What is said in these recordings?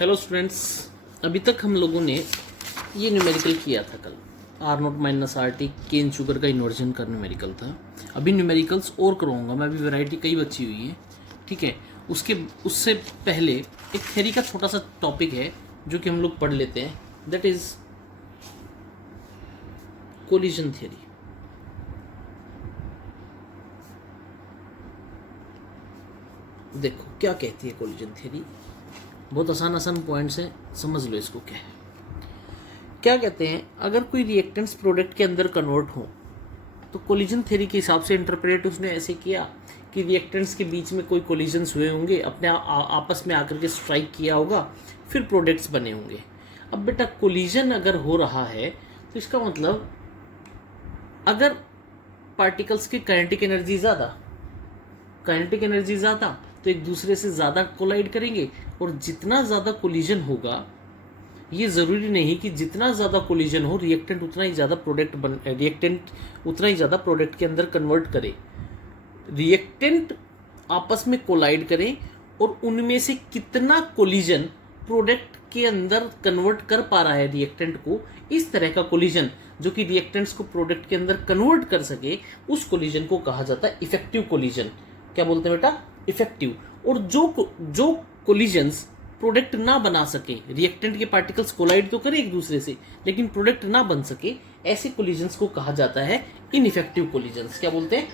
Hello students, अभी तक हम लोगों ने ये न्यूमेरिकल किया था कल। R naught minus r t cane sugar का इन्वर्जन का न्यूमेरिकल था। अभी न्यूमेरिकल्स और करवाऊंगा मैं, अभी वैरायटी कई बची हुई है। ठीक है, उससे पहले एक थ्योरी का छोटा सा टॉपिक है जो कि हम लोग पढ़ लेते हैं, दैट इज कोलिजन थ्योरी। देखो क्या कहती है कोलिजन थ्योरी। बहुत आसान आसान पॉइंट्स हैं, समझ लो इसको क्या है। क्या कहते हैं, अगर कोई रिएक्टेंट्स प्रोडक्ट के अंदर कन्वर्ट हो तो कोलिजन थ्योरी के हिसाब से इंटरप्रेट उसने ऐसे किया कि रिएक्टेंट्स के बीच में कोई कोलिजन्स हुए होंगे, अपने आपस में आकर के स्ट्राइक किया होगा, फिर प्रोडक्ट्स बने होंगे। अब बेटा कोलिजन अगर हो रहा है तो इसका मतलब अगर पार्टिकल्स की काइनेटिक एनर्जी ज़्यादा तो एक दूसरे से ज़्यादा कोलाइड करेंगे, और जितना ज़्यादा कोलिजन होगा, ये ज़रूरी नहीं कि जितना ज़्यादा कोलिजन हो रिएक्टेंट उतना ही ज़्यादा प्रोडक्ट के अंदर कन्वर्ट करे। रिएक्टेंट आपस में कोलाइड करें और उनमें से कितना कोलिजन प्रोडक्ट के अंदर कन्वर्ट कर पा रहा है रिएक्टेंट को, इस तरह का कोलिजन जो कि रिएक्टेंट्स को प्रोडक्ट के अंदर कन्वर्ट कर सके, उस कोलिजन को कहा जाता है इफेक्टिव कोलिजन। क्या बोलते हैं बेटा? इफेक्टिव। और जो कोलिजन्स प्रोडक्ट ना बना सके, रिएक्टेंट के पार्टिकल्स कोलाइड तो करें एक दूसरे से लेकिन प्रोडक्ट ना बन सके, ऐसे कोलिजन्स को कहा जाता है इनइफेक्टिव कोलिजन्स। क्या बोलते हैं?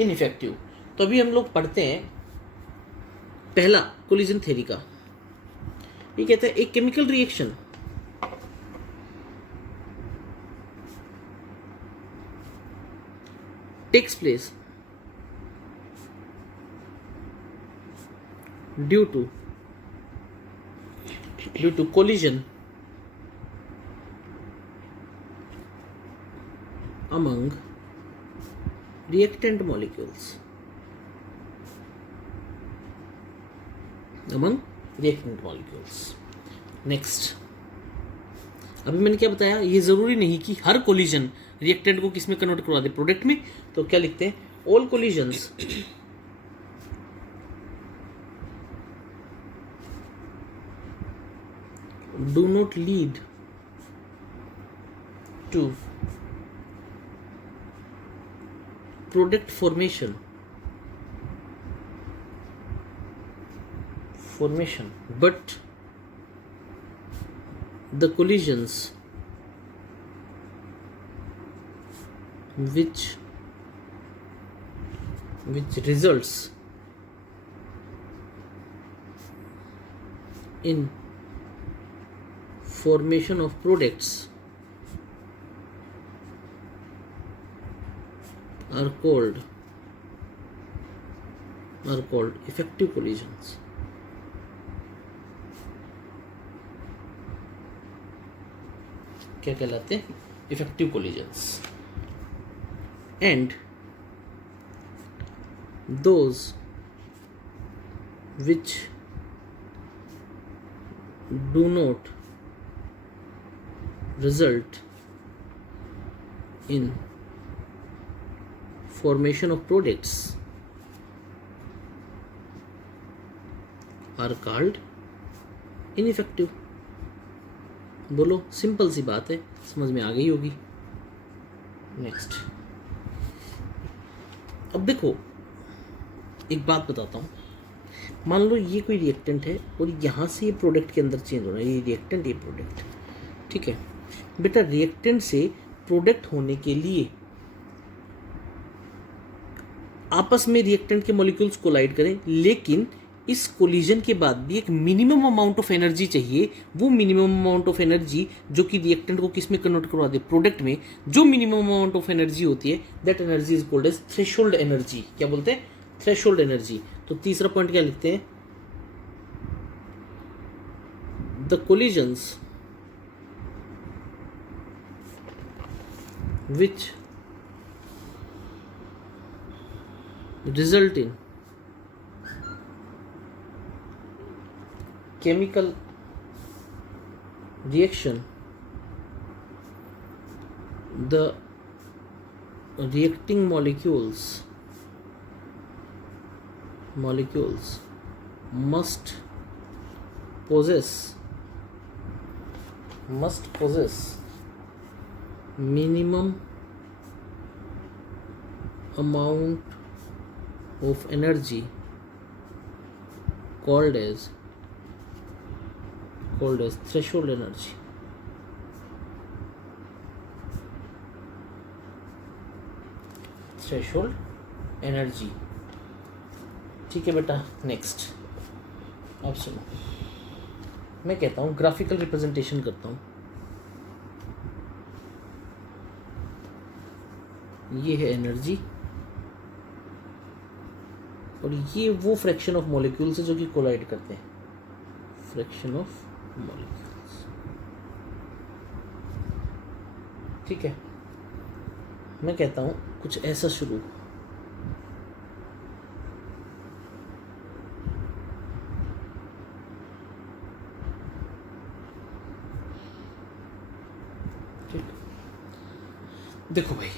इनइफेक्टिव। तो अभी हम लोग पढ़ते हैं पहला कोलिजन थ्योरी का। ये कहता है एक chemical reaction takes place due to collision among reactant molecules. Next, अभी मैंने क्या बताया, ये जरूरी नहीं कि हर कोलिजन रिएक्टेंट को किस में कन्वर्ट करवा दे, प्रोडक्ट में। तो क्या लिखते हैं? All collisions do not lead to product formation but the collisions which results in formation of products are called effective collisions. क्या कहलाते हैं? Effective collisions. And those which do not result in formation of products are called ineffective. बोलो, simple सी बात है, समझ में आ गई होगी। नेक्स्ट, अब देखो एक बात बताता हूँ। मान लो ये कोई रिएक्टेंट है और यहाँ से ये प्रोडक्ट के अंदर चेंज हो रहा है, ये रिएक्टेंट ये प्रोडक्ट। ठीक है बेटा, रिएक्टेंट से प्रोडक्ट होने के लिए आपस में रिएक्टेंट के मॉलिक्यूल्स कोलाइड करें, लेकिन इस कोलिजन के बाद भी एक मिनिमम अमाउंट ऑफ एनर्जी चाहिए। वो मिनिमम अमाउंट ऑफ एनर्जी जो कि रिएक्टेंट को किस में कन्वर्ट करवा दे, प्रोडक्ट में। जो मिनिमम अमाउंट ऑफ एनर्जी होती है, that energy is called as threshold energy. क्या बोलते हैं? Threshold energy. तो तीसरा पॉइंट क्या लिखते हैं? The collisions which result in chemical reaction, the reacting molecules must possess must possess minimum amount of energy called as threshold energy. Threshold energy. ठीक है बेटा, नेक्स्ट अब सुनो, मैं कहता हूँ ग्राफिकल रिप्रेजेंटेशन करता हूँ। ये है एनर्जी और ये वो फ्रैक्शन ऑफ मॉलिक्यूल्स है जो कि कोलाइड करते हैं, फ्रैक्शन ऑफ मॉलिक्यूल्स। ठीक है, मैं कहता हूँ कुछ ऐसा शुरू, ठीक। देखो भाई,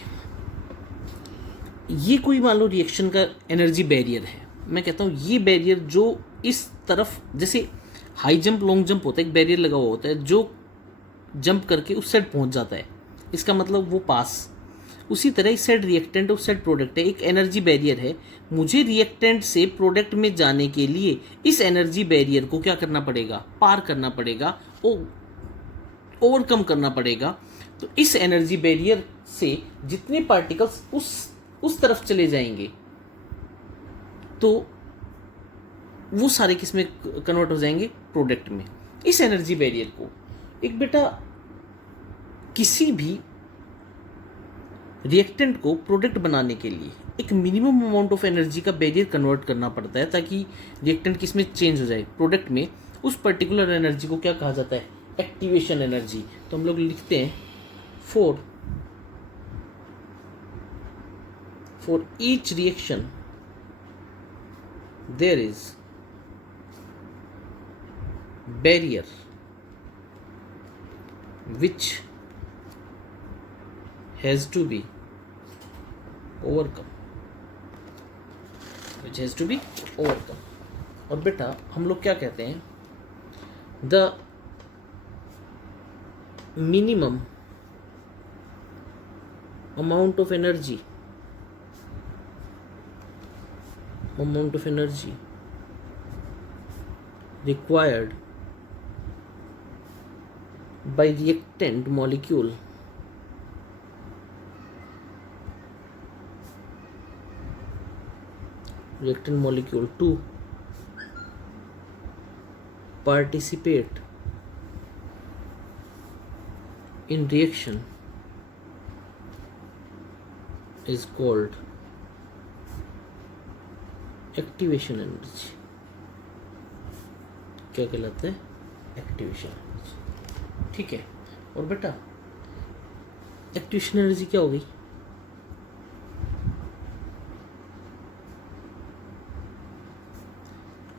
ये कोई मान लो रिएक्शन का एनर्जी बैरियर है। मैं कहता हूँ ये बैरियर जो इस तरफ, जैसे हाई जंप लॉन्ग जंप होता है, एक बैरियर लगा हुआ होता है जो जंप करके उस साइड पहुंच जाता है, इसका मतलब वो पास। उसी तरह इस साइड रिएक्टेंट उस साइड प्रोडक्ट है, एक एनर्जी बैरियर है। मुझे रिएक्टेंट से प्रोडक्ट में जाने के लिए इस एनर्जी बैरियर को क्या करना पड़ेगा, पार करना पड़ेगा, ओवरकम करना पड़ेगा। तो इस एनर्जी बैरियर से जितने पार्टिकल्स उस तरफ चले जाएंगे तो वो सारे किस में कन्वर्ट हो जाएंगे, प्रोडक्ट में। इस एनर्जी बैरियर को एक बेटा किसी भी रिएक्टेंट को प्रोडक्ट बनाने के लिए एक मिनिमम अमाउंट ऑफ एनर्जी का बैरियर कन्वर्ट करना पड़ता है ताकि रिएक्टेंट किस में चेंज हो जाए, प्रोडक्ट में। उस पर्टिकुलर एनर्जी को क्या कहा जाता है, एक्टिवेशन एनर्जी। तो हम लोग लिखते हैं for each reaction there is barrier which has to be overcome, और बेटा हम लोग क्या कहते हैं, the minimum amount of energy required by reactant molecule to participate in reaction is called activation energy. क्या कहलाता है, एक्टिवेशन एनर्जी। ठीक है, और बेटा एक्टिवेशन एनर्जी क्या हो गई,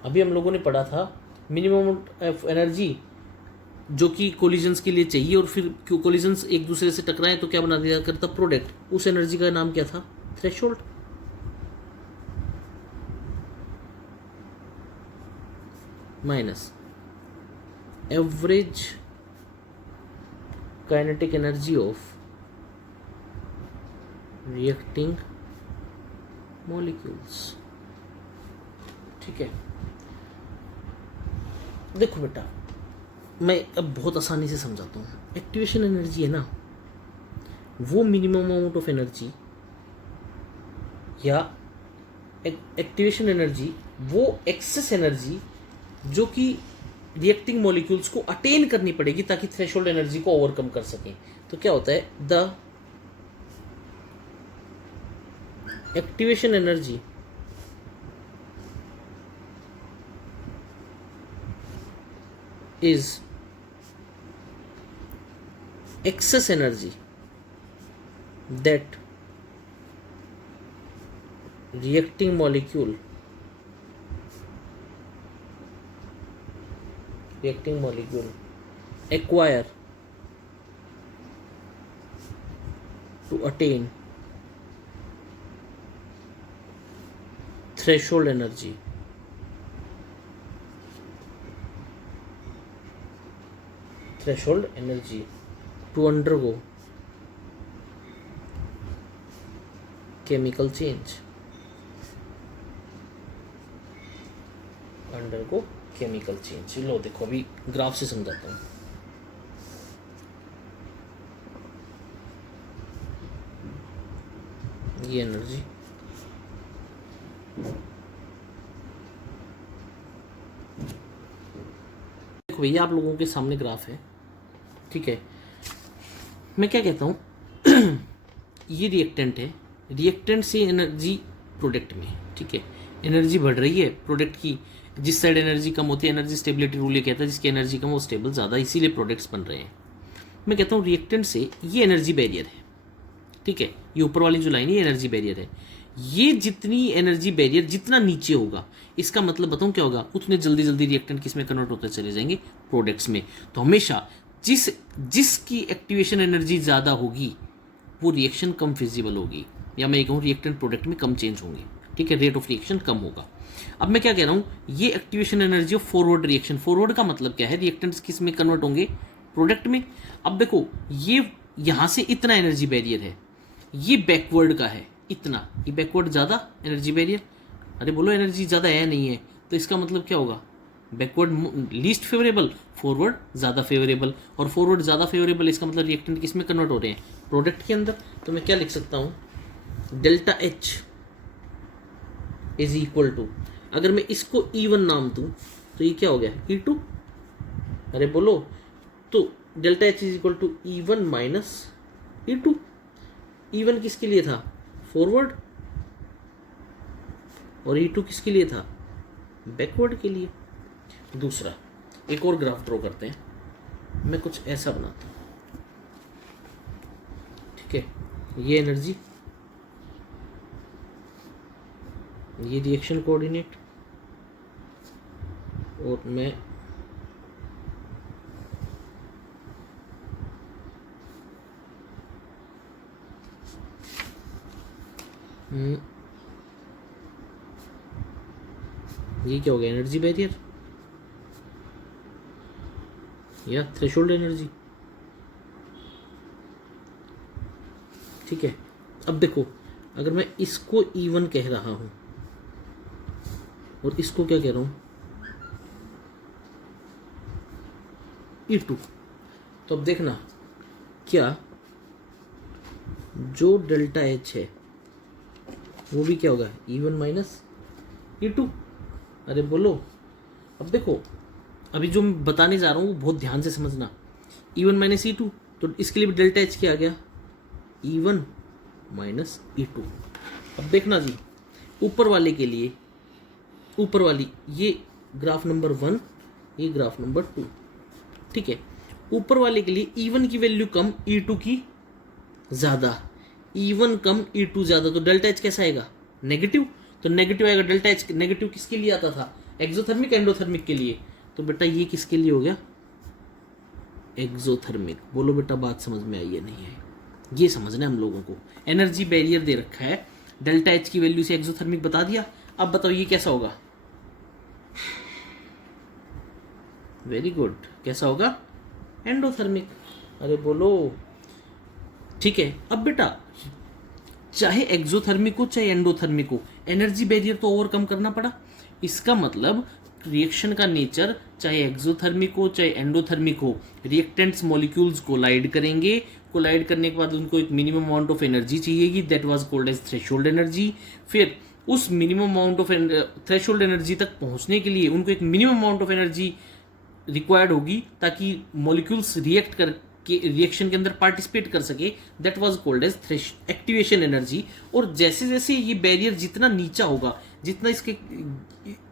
अभी हम लोगों ने पढ़ा था मिनिमम ऑफ एनर्जी जो कि कोलिजन्स के लिए चाहिए, और फिर कोलिजन्स एक दूसरे से टकराएं तो क्या बना दिया करता, प्रोडक्ट। उस एनर्जी का नाम क्या था, threshold. Minus average kinetic energy of reacting molecules. ठीक है, देखो बेटा मैं अब बहुत आसानी से समझाता हूँ। एक्टिवेशन एनर्जी है ना, वो मिनिमम अमाउंट ऑफ एनर्जी, या एक्टिवेशन एनर्जी वो एक्सेस एनर्जी जो कि रिएक्टिंग मॉलिक्यूल्स को अटेन करनी पड़ेगी ताकि थ्रेशोल्ड एनर्जी को ओवरकम कर सकें। तो क्या होता है, the activation energy is excess energy that reacting molecule acquire to attain threshold energy. Threshold energy to undergo chemical change, undergo chemical change. लो देखो अभी ग्राफ से समझाता हूँ। ये एनर्जी, देखो भैया आप लोगों के सामने ग्राफ है, ठीक है। मैं क्या कहता हूँ ये रिएक्टेंट है, रिएक्टेंट से एनर्जी प्रोडक्ट में, ठीक है, एनर्जी बढ़ रही है प्रोडक्ट की। जिस साइड एनर्जी कम होती है, एनर्जी स्टेबिलिटी रूल ये कहता है जिसकी एनर्जी कम वो स्टेबल ज़्यादा, इसीलिए प्रोडक्ट्स बन रहे हैं। मैं कहता हूँ रिएक्टेंट से ये एनर्जी बैरियर है, ठीक है, ये ऊपर वाली जो लाइन है ये एनर्जी बैरियर है। ये जितनी एनर्जी बैरियर जितना नीचे होगा, इसका मतलब बताऊँ क्या होगा, उतने जल्दी जल्दी रिएक्टेंट किस में कन्वर्ट होते चले जाएंगे, प्रोडक्ट्स में। तो हमेशा जिसकी एक्टिवेशन एनर्जी ज़्यादा होगी वो रिएक्शन कम फिजिबल होगी, या मैं ये कहूँ रिएक्टेंट प्रोडक्ट में कम चेंज होंगे, ठीक है, रेट ऑफ रिएक्शन कम होगा। अब मैं क्या कह रहा हूँ, ये activation energy of forward reaction, forward का मतलब क्या है, रिएक्टेंट्स किस में कन्वर्ट होंगे, प्रोडक्ट में। अब देखो ये यहाँ से इतना एनर्जी बैरियर है, ये बैकवर्ड का है इतना, ये बैकवर्ड ज़्यादा एनर्जी बैरियर, अरे बोलो एनर्जी ज़्यादा है नहीं है, तो इसका मतलब क्या होगा, बैकवर्ड लीस्ट फेवरेबल, फॉरवर्ड ज़्यादा फेवरेबल, और फॉरवर्ड ज़्यादा फेवरेबल, इसका मतलब रिएक्टेंट किस में कन्वर्ट हो रहे हैं, प्रोडक्ट के अंदर। तो मैं क्या लिख सकता हूँ, delta H is equal to, अगर मैं इसको E1 नाम दूँ तो ये क्या हो गया, E2, अरे बोलो, तो delta H is equal to E1 minus E2। E1 किसके लिए था, फॉरवर्ड, और E2 किसके लिए था, बैकवर्ड के लिए। दूसरा एक और ग्राफ ड्रॉ करते हैं, मैं कुछ ऐसा बनाता हूँ, ठीक है, ये एनर्जी, ये रिएक्शन कोऑर्डिनेट, और मैं ये क्या हो गया, एनर्जी बैरियर या थ्रेशोल्ड एनर्जी, ठीक है। अब देखो अगर मैं इसको E1 कह रहा हूं और इसको क्या कह रहा हूं, E2, तो अब देखना क्या जो डेल्टा एच है वो भी क्या होगा, E1 माइनस E2। अरे बोलो, अब देखो अभी जो मैं बताने जा रहा हूँ वो बहुत ध्यान से समझना, E1 माइनस E2, तो इसके लिए भी डेल्टा एच क्या आ गया, E1 माइनस E2। अब देखना जी, ऊपर वाले के लिए, ऊपर वाली ये ग्राफ नंबर 1, ये ग्राफ नंबर 2, ठीक है। ऊपर वाले के लिए E1 की वैल्यू कम, E2 की ज़्यादा, E1 कम E2 ज़्यादा, तो डेल्टा एच कैसा आएगा, नेगेटिव। तो नेगेटिव आएगा, डेल्टा एच नेगेटिव किसके लिए आता था, एक्सोथर्मिक एंडोथर्मिक के लिए। तो बेटा ये किसके लिए हो गया, एक्सोथर्मिक। बोलो बेटा बात समझ में आई है नहीं है, ये समझना है हम लोगों को। एनर्जी बैरियर दे रखा है, डेल्टा एच की वैल्यू से एक्सोथर्मिक बता दिया। अब बताओ ये कैसा होगा, वेरी गुड, कैसा होगा, एंडोथर्मिक। अरे बोलो, ठीक है। अब बेटा चाहे एक्सोथर्मिक हो चाहे एंडोथर्मिक हो, एनर्जी बैरियर तो ओवरकम करना पड़ा। इसका मतलब रिएक्शन का नेचर चाहे एक्सोथर्मिक हो चाहे एंडोथर्मिक हो, रिएक्टेंट्स मॉलिक्यूल्स कोलाइड करेंगे, कोलाइड करने के बाद उनको एक मिनिमम अमाउंट ऑफ एनर्जी चाहिएगी, that was called as threshold energy. फिर उस minimum amount of threshold energy तक पहुंचने के लिए उनको एक minimum amount of energy required होगी ताकि मॉलिक्यूल्स रिएक्ट कर के रिएक्शन के अंदर पार्टिसिपेट कर सके, that was called as activation energy. और जैसे जैसे ये बैरियर जितना नीचा होगा, जितना इसके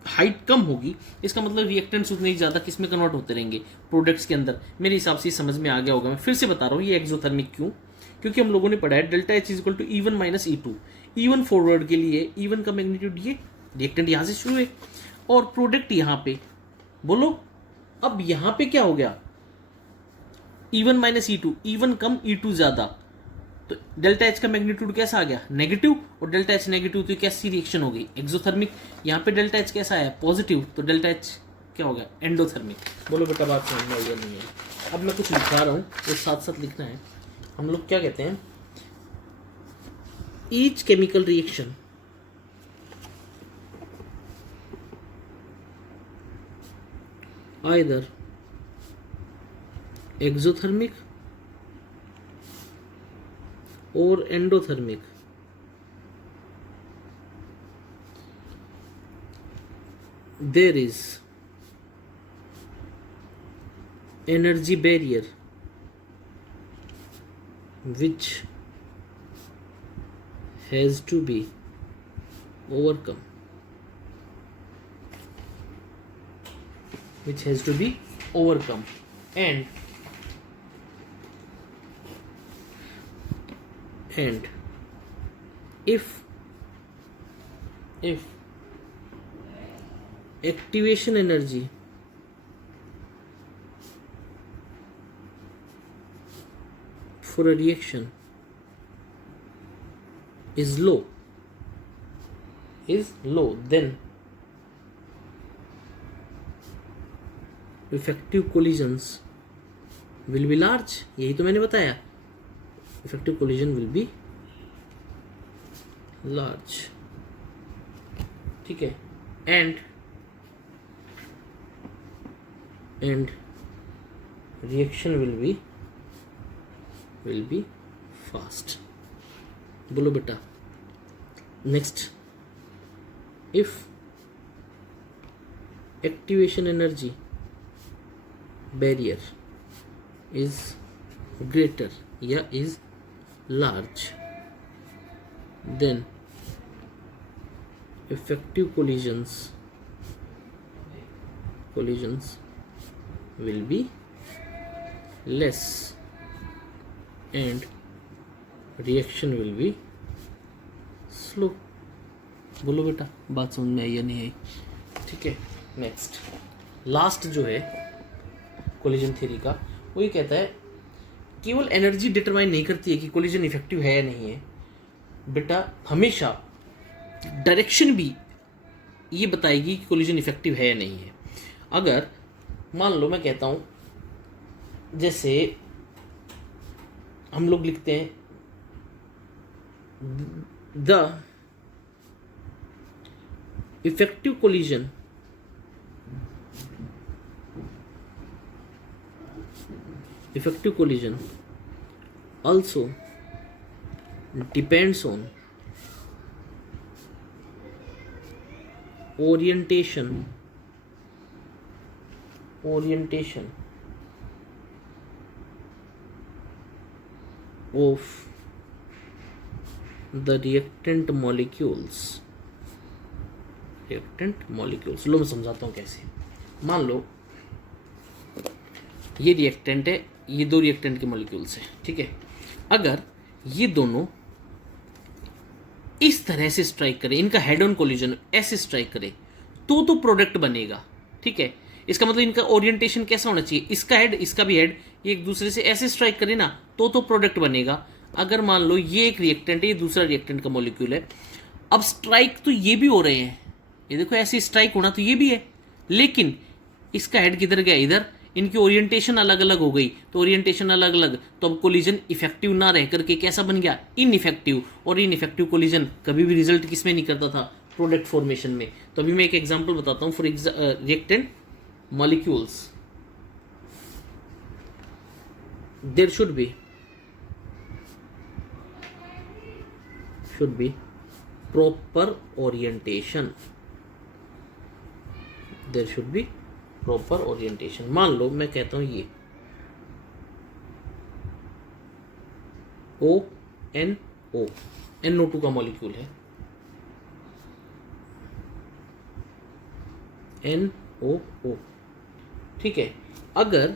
हाइट कम होगी, इसका मतलब रिएक्टेंट्स उतने ही ज़्यादा किस में कन्वर्ट होते रहेंगे, प्रोडक्ट्स के अंदर। मेरे हिसाब से समझ में आ गया होगा। मैं फिर से बता रहा हूँ ये एक्सोथर्मिक क्यों, क्योंकि हम लोगों ने पढ़ा है delta H is equal to E1 minus E2। E1 forward के लिए, E1 का मैग्नीट्यूड ये, रिएक्टेंट यहाँ से शुरू है और प्रोडक्ट यहाँ पे। बोलो अब यहाँ पे क्या हो गया, E1 माइनस E2, E1 कम E2 ज़्यादा, तो डेल्टा एच का मैग्नीट्यूड कैसा आ गया, नेगेटिव। और डेल्टा एच नेगेटिव तो कैसी रिएक्शन हो गई, एक्सोथर्मिक। यहाँ पे डेल्टा एच कैसा आया, पॉजिटिव, तो डेल्टा एच क्या हो गया, एंडोथर्मिक। बोलो बेटा बात समझ में आई या नहीं है। अब मैं कुछ लिखा रहा हूँ, ये साथ साथ लिखना है। हम लोग क्या कहते हैं, each chemical reaction either exothermic or endothermic there is energy barrier which has to be overcome, which has to be overcome, and if activation energy for a reaction is low, then effective collisions will be large. यही तो मैंने बताया, effective collision will be large, ठीक है। And reaction will be fast. बोलो बेटा next, if activation energy barrier is greater या is large, then effective collisions will be less and reaction will be slow। बोलो बेटा बात समझ में आई या नहीं आई? ठीक है। नेक्स्ट लास्ट जो है कोलिजन थ्योरी का, वो ये कहता है केवल एनर्जी डिटरमाइन नहीं करती है कि कोलिजन इफेक्टिव है या नहीं है बेटा, हमेशा डायरेक्शन भी ये बताएगी कि कोलिजन इफेक्टिव है या नहीं है। अगर मान लो मैं कहता हूँ, जैसे हम लोग लिखते हैं the effective collision also depends on orientation of the reactant molecules। लो मैं समझाता हूँ कैसे। मान लो ये रिएक्टेंट है, ये दो रिएक्टेंट के मॉलिक्यूल्स हैं, ठीक है। अगर ये दोनों इस तरह से स्ट्राइक करें, इनका हेड ऑन कोलिजन ऐसे स्ट्राइक करे तो प्रोडक्ट बनेगा, ठीक है। इसका मतलब इनका ओरिएंटेशन कैसा होना चाहिए, इसका हेड इसका भी हेड ये एक दूसरे से ऐसे स्ट्राइक करे ना तो प्रोडक्ट बनेगा। अगर मान लो ये एक रिएक्टेंट है, ये दूसरा रिएक्टेंट का मॉलिक्यूल है, अब स्ट्राइक तो ये भी हो रहे हैं, ये देखो ऐसे स्ट्राइक होना तो ये भी है, लेकिन इसका हेड किधर गया, इधर। इनकी ओरिएंटेशन अलग अलग हो गई, तो ओरिएंटेशन अलग अलग, तो अब कोलिजन इफेक्टिव ना रह करके कैसा बन गया, इनइफेक्टिव। और इनइफेक्टिव कोलिजन कभी भी रिजल्ट किस में नहीं करता था, प्रोडक्ट फॉर्मेशन में। तो अभी मैं एक एग्जांपल बताता हूं। For reactant molecules there should be proper orientation, there should be proper orientation. मान लो मैं कहता हूं ये NO2 का मॉलिक्यूल है, NO, ठीक है। अगर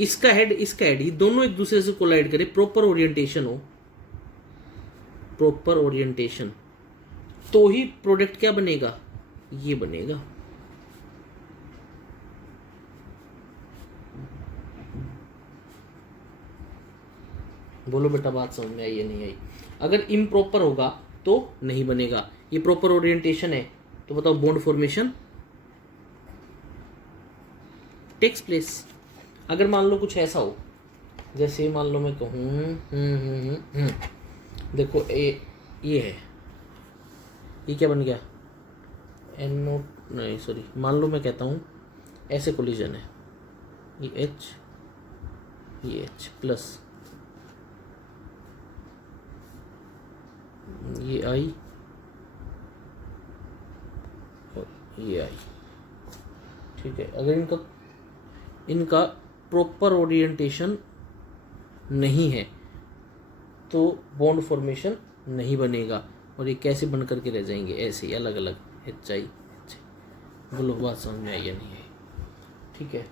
इसका हेड ये दोनों एक दूसरे से कोलाइड करे, प्रॉपर ओरिएंटेशन हो, प्रॉपर ओरिएंटेशन, तो ही प्रोडक्ट क्या बनेगा, ये बनेगा। बोलो बेटा बात समझ में आई या नहीं आई? अगर इम्प्रॉपर होगा तो नहीं बनेगा। ये प्रॉपर ओरिएंटेशन है तो बताओ बॉन्ड फॉर्मेशन टेक्स प्लेस। अगर मान लो कुछ ऐसा हो, जैसे मान लो मैं कहूँ देखो ये है, ये क्या बन गया, NO नहीं सॉरी, मान लो मैं कहता हूँ ऐसे कोलिजन है, ये H प्लस ये I और ये I, ठीक है। अगर इनका प्रॉपर ओरिएंटेशन नहीं है तो बॉन्ड फॉर्मेशन नहीं बनेगा, और ये कैसे बन करके रह जाएंगे, ऐसे ही अलग अलग HI। बोलो बात समझ में आई या नहीं आई? ठीक है।